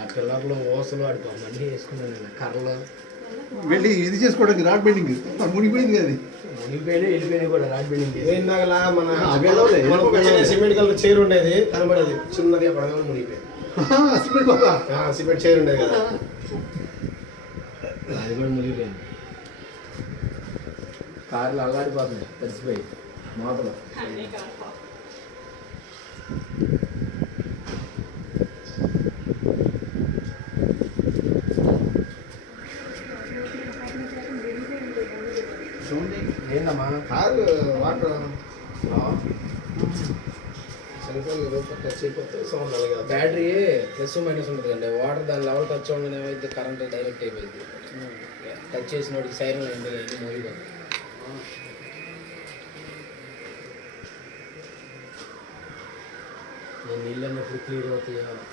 ఆ పిల్లర్లో ఓసలు వాడి బొమ్మన్నీ వేసుకున్నాను నేను కర్రలు వెళ్ళి ఇది చేసుకోవడానికి రాడ్ బెండింగ్ మునిగిపోయింది అది మునిగిపోయినాయి వెళ్ళిపోయినాయి కూడా రాడ్ బిల్డింగ్ ఇందాకలా మన వెళ్ళలే, సిమెంట్ కలర్ చైర్ ఉండేది కనబడేది చిన్నది అప్పుడు మునిగిపోయింది. సిమెంట్ చైర్ ఉండేది కదా అది కూడా మునిగిపోయింది. కార్లు అల్లాడిపోతున్నాయి తడిసిపోయి మోతలు. ఏందమ్మా car water cell phone touch అయిపోతే సౌండ్ అలాగే బ్యాటరీ ప్లస్ మైనస్ ఉంటుంది అండి. వాటర్ దాని లెవెల్ టచ్ అవ్వగానే ఏమైతే కరెంట్ డైరెక్ట్ అయిపోయింది. టచ్ చేసిన వాడికి సైరన్ అయింది మూవీలో. నేను నీళ్ళు అన్నప్పుడు క్లియర్ అవుతాయా